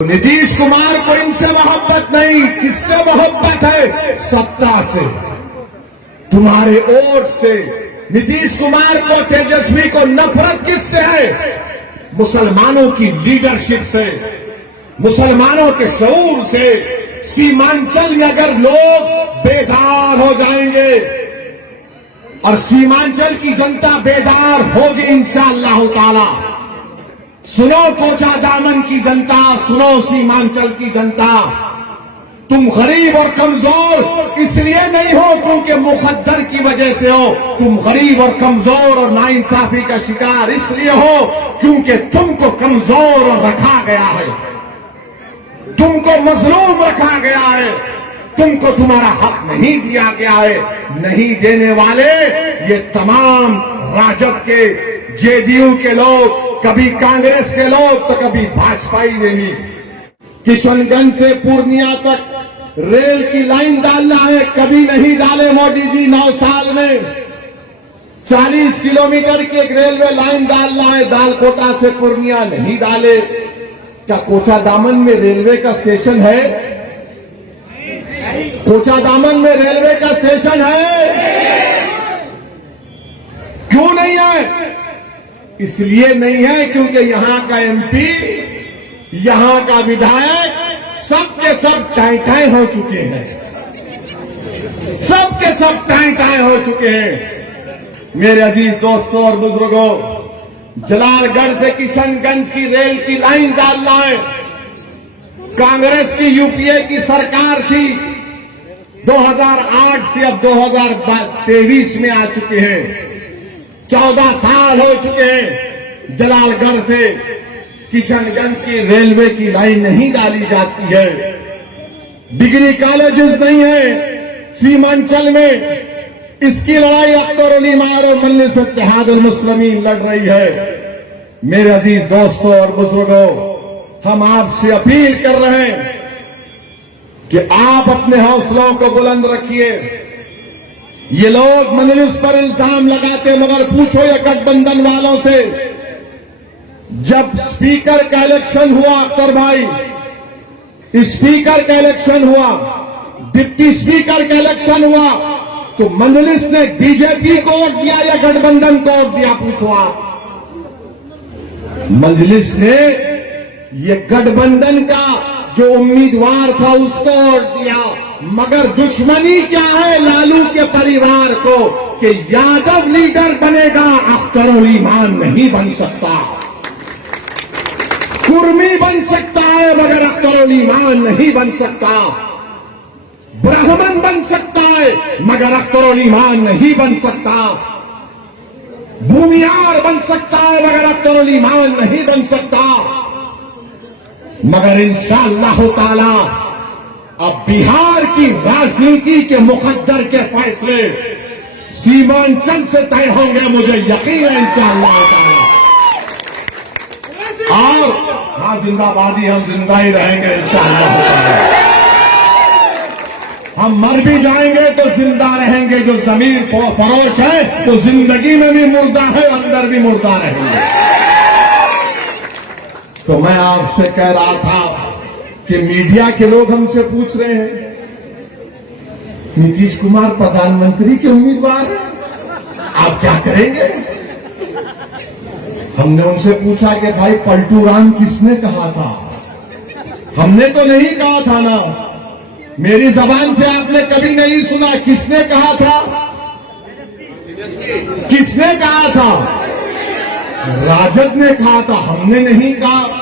नीतीश कुमार को इनसे मोहब्बत नहीं, किससे मोहब्बत है? सत्ता से, तुम्हारे वोट से। नीतीश कुमार को, तेजस्वी को नफरत किससे है? मुसलमानों की लीडरशिप से, मुसलमानों के शऊर से। सीमांचल में अगर लोग बेदार हो जाएंगे और सीमांचल की जनता बेदार होगी इंशाअल्लाह ताला। सुनो कोचा दामन की जनता, सुनो सीमांचल की जनता, तुम गरीब और कमजोर इसलिए नहीं हो क्योंकि मुकद्दर की वजह से हो। तुम गरीब और कमजोर और नाइंसाफी का शिकार इसलिए हो क्योंकि तुमको कमजोर रखा गया है, तुमको मजलूम रखा गया है, तुमको तुम्हारा हक नहीं दिया गया है। नहीं देने वाले ये तमाम राजद के, जेडीयू के लोग, कभी कांग्रेस के लोग तो कभी भाजपा ही नहीं। किशनगंज से पूर्णिया तक रेल की लाइन डालना है, कभी नहीं डाले मोदी जी 9 साल में। 40 किलोमीटर की एक रेलवे लाइन डालना है, दालकोटा से पूर्णिया नहीं डाले। क्या कोचा दामन में रेलवे का स्टेशन है? कोचा दामन में रेलवे का स्टेशन है? क्यों नहीं है? इसलिए नहीं है क्योंकि यहां का एमपी, यहां का विधायक सब के सब टाई हो चुके हैं, सब के सब टाई हो चुके हैं। मेरे अजीज दोस्तों और बुजुर्गों, जलालगढ़ से किशनगंज की रेल की लाइन डालना है। कांग्रेस की यूपीए की सरकार थी, 2008 से अब 2023 में आ चुके हैं। 14 साल हो चुके हैं जलालगढ़ से किशनगंज की रेलवे की लाइन नहीं डाली जाती है। डिग्री कॉलेजेस नहीं है सीमांचल में। इसकी लड़ाई अख्तर अली मार और मजलिस इत्तेहादुल मुस्लिमीन लड़ रही है। मेरे अजीज दोस्तों और बुजुर्गों, हम आपसे अपील कर रहे हैं कि आप अपने हौसलों को बुलंद रखिए। ये लोग मजलिस पर इल्जाम लगाते, मगर पूछो ये गठबंधन वालों से, जब स्पीकर का इलेक्शन हुआ अख्तर भाई, स्पीकर का इलेक्शन हुआ, डिप्टी स्पीकर का इलेक्शन हुआ, तो मजलिस ने बीजेपी को वोट दिया या गठबंधन को वोट दिया? पूछो आप। मजलिस ने ये गठबंधन का जो उम्मीदवार था उसको वोट दिया, मगर दुश्मनी क्या है लालू के परिवार को कि यादव लीडर बनेगा, अख्तर अली मान नहीं बन सकता। कुर्मी बन सकता है मगर अख्तर अली मान नहीं बन सकता। ब्राह्मण बन सकता है मगर अख्तर अली मान नहीं बन सकता। भूमियार बन सकता है मगर अख्तर अली मान नहीं बन सकता। मगर इंशाअल्लाह ताला अब बिहार की राजनीति के मुकद्दर के फैसले सीमांचल से तय होंगे, मुझे यकीन है इंशाअल्लाह ताला। और हाँ, जिंदाबादी, हम जिंदा ही रहेंगे इंशाअल्लाह ताला। हम मर भी जाएंगे तो जिंदा रहेंगे। जो जमीर फरोश है तो जिंदगी में भी मुर्दा है, अंदर भी मुर्दा रहेंगे। तो मैं आपसे कह रहा था कि मीडिया के लोग हमसे पूछ रहे हैं, नीतीश कुमार प्रधानमंत्री के उम्मीदवार हैं, आप क्या करेंगे? हमने उनसे पूछा कि भाई पलटू राम किसने कहा था? हमने तो नहीं कहा था ना। मेरी जबान से आपने कभी नहीं सुना। किसने कहा था? किसने कहा था? राजद ने कहा था, हमने नहीं कहा।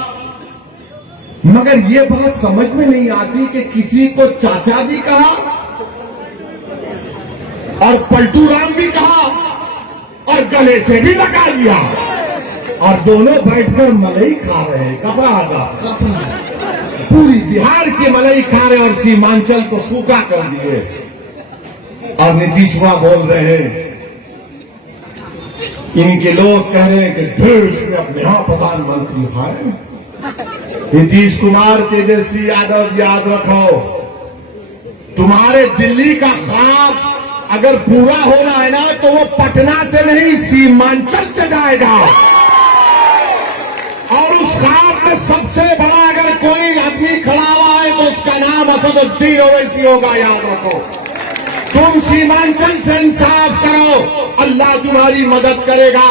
मगर ये बात समझ में नहीं आती कि किसी को चाचा भी कहा और पलटू राम भी कहा और गले से भी लगा लिया और दोनों बैठकर मलाई खा रहे हैं। कपड़ा पूरी बिहार की मलाई खा रहे और सीमांचल को सूखा कर दिए। और नीतीश कुमार बोल रहे हैं, इनके लोग कह रहे हैं कि देश में अपने यहां प्रधानमंत्री है। नीतीश कुमार, तेजस्वी यादव, याद रखो, तुम्हारे दिल्ली का ख्वाब अगर पूरा होना है ना तो वो पटना से नहीं सीमांचल से जाएगा। और उस ख्वाब में सबसे बड़ा अगर कोई असदुद्दीन ओवैसी होगा, याद रखो। तुम सीमांचल से इंसाफ करो, अल्लाह तुम्हारी मदद करेगा।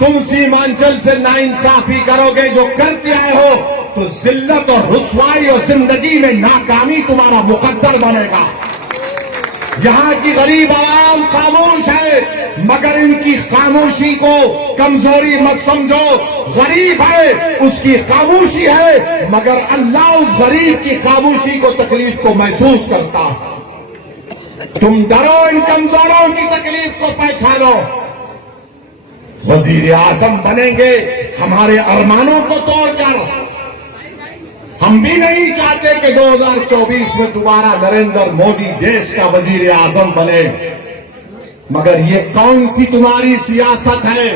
तुम सीमांचल से नाइंसाफी करोगे, जो करते आए हो, तो जिल्लत और रुसवाई और जिंदगी में नाकामी तुम्हारा मुकद्दर बनेगा। यहां की गरीब आवाम खामोश है, मगर इनकी खामोशी को कमजोरी मत समझो। गरीब है, उसकी खामोशी है, मगर अल्लाह उस गरीब की खामोशी को, तकलीफ को महसूस करता है। तुम डरो इन कमजोरों की तकलीफ को पहचानो। वजीर आजम बनेंगे हमारे अरमानों को तोड़कर। हम भी नहीं चाहते कि 2024 में दोबारा नरेंद्र मोदी देश का वजीर आजम बने, मगर ये कौन सी तुम्हारी सियासत है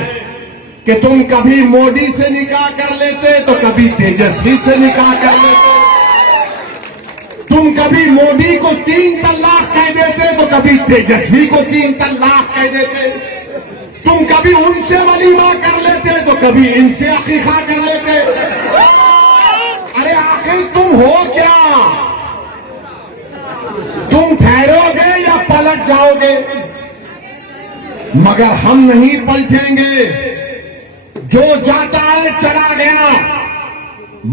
कि तुम कभी मोदी से निकाह कर लेते तो कभी तेजस्वी से निकाह कर लेते। तुम कभी मोदी को 3 तलाक कह देते तो कभी तेजस्वी को 3 तलाक कह देते। तुम कभी उनसे वलीमा कर लेते तो कभी इनसे अकीका कर लेते। अरे आखिर तुम हो क्या? तुम ठहरोगे या पलट जाओगे? मगर हम नहीं पलटेंगे। जो जाता है चला गया।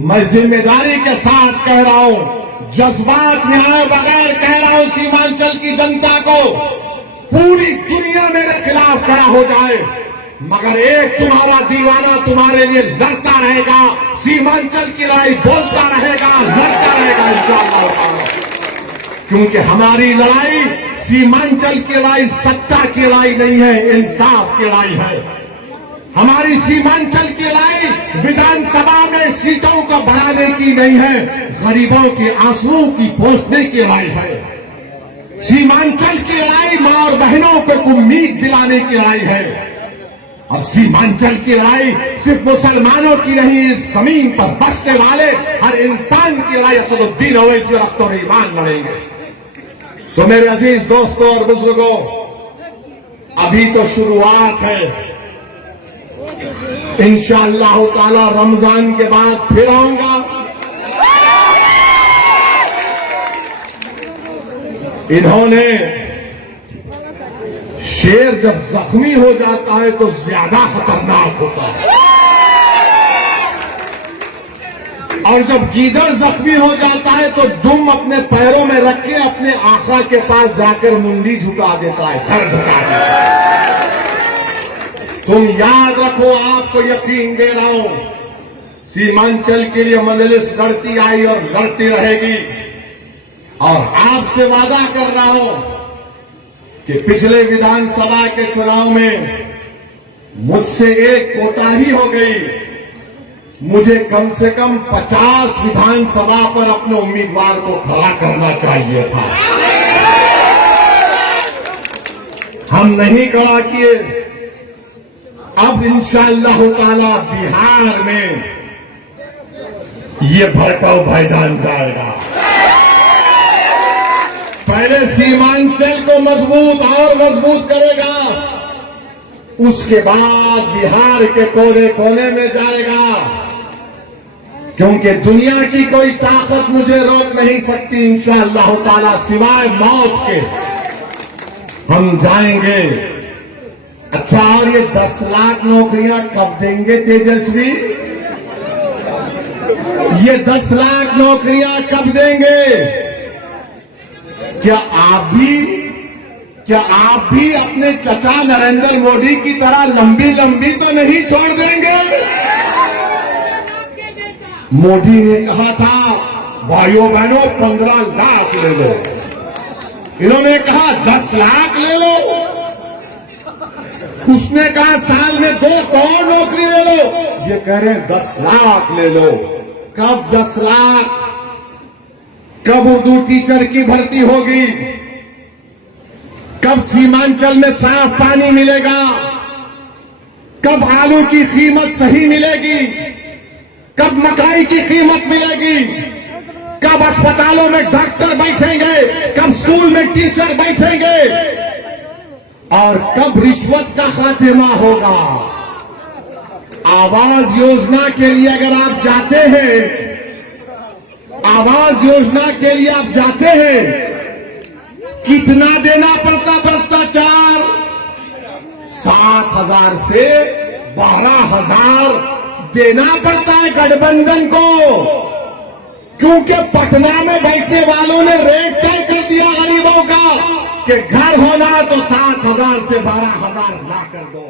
मैं जिम्मेदारी के साथ कह रहा हूं, जज्बात में आए बगैर कह रहा हूं, सीमांचल की जनता को, पूरी दुनिया मेरे खिलाफ खड़ा हो जाए, मगर एक तुम्हारा दीवाना तुम्हारे लिए लड़ता रहेगा। सीमांचल की लड़ाई बोलता रहेगा, लड़ता रहेगा इंशाअल्लाह। क्योंकि हमारी लड़ाई सीमांचल की लड़ाई सत्ता की लड़ाई नहीं है, इंसाफ की लड़ाई है। हमारी सीमांचल की लड़ाई विधानसभा में सीटों को बढ़ाने की नहीं है, गरीबों के आंसुओं की पोंछने की लड़ाई है। सीमांचल की लड़ाई मां और बहनों को उम्मीद दिलाने की लड़ाई है। और सीमांचल की लड़ाई सिर्फ मुसलमानों की नहीं, इस जमीन पर बसने वाले हर इंसान की लड़ाई असदुद्दीन ओवैसी और अख्तर ईमान लड़ेंगे। तो मेरे अजीज दोस्तों और बुजुर्गों, अभी तो शुरुआत है। इंशाअल्लाह ताला रमजान के बाद फिर आऊंगा। इन्होंने शेर जब जख्मी हो जाता है तो ज्यादा खतरनाक होता है, और जब गीदड़ जख्मी हो जाता है तो दुम अपने पैरों में रख के अपने आका के पास जाकर मुंडी झुका देता है, सर झुका देता है। तुम याद रखो, आपको यकीन दे रहा हूं, सीमांचल के लिए मजलिस लड़ती आई और लड़ती रहेगी। और आपसे वादा कर रहा हूं कि पिछले विधानसभा के चुनाव में मुझसे एक कोताही हो गई। मुझे कम से कम 50 विधानसभा पर अपने उम्मीदवार को खड़ा करना चाहिए था। हम नहीं खड़ा किए। अब इंशाअल्लाह ताला बिहार में ये भड़काऊ भाईजान जाएगा। पहले सीमांचल को मजबूत और मजबूत करेगा, उसके बाद बिहार के कोने कोने में जाएगा। क्योंकि दुनिया की कोई ताकत मुझे रोक नहीं सकती। इंशाअल्लाह ताला सिवाय मौत के हम जाएंगे। अच्छा, और ये 10 लाख नौकरियां कब देंगे तेजस्वी? ये 10 लाख नौकरियां कब देंगे? क्या आप भी अपने चचा नरेंद्र मोदी की तरह लंबी लंबी तो नहीं छोड़ देंगे? मोदी ने कहा था भाइयों बहनों 15 लाख ले लो, इन्होंने कहा 10 लाख ले लो। उसने कहा साल में 2 करोड़ नौकरी ले लो, ये कह रहे हैं 10 लाख ले लो। कब 10 लाख? कब उर्दू टीचर की भर्ती होगी? कब सीमांचल में साफ पानी मिलेगा? कब आलू की कीमत सही मिलेगी? कब मकाई की कीमत मिलेगी? कब अस्पतालों में डॉक्टर बैठेंगे? कब स्कूल में टीचर बैठेंगे? और कब रिश्वत का खात्मा होगा? आवास योजना के लिए अगर आप जाते हैं, आवास योजना के लिए आप जाते हैं, कितना देना पड़ता भ्रष्टाचार? 7,000 से 12,000 देना पड़ता है गठबंधन को, क्योंकि पटना में बैठने वालों ने रेट तय कर दिया गरीबों का कि घर होना तो 7,000 से 12,000 ला कर दो।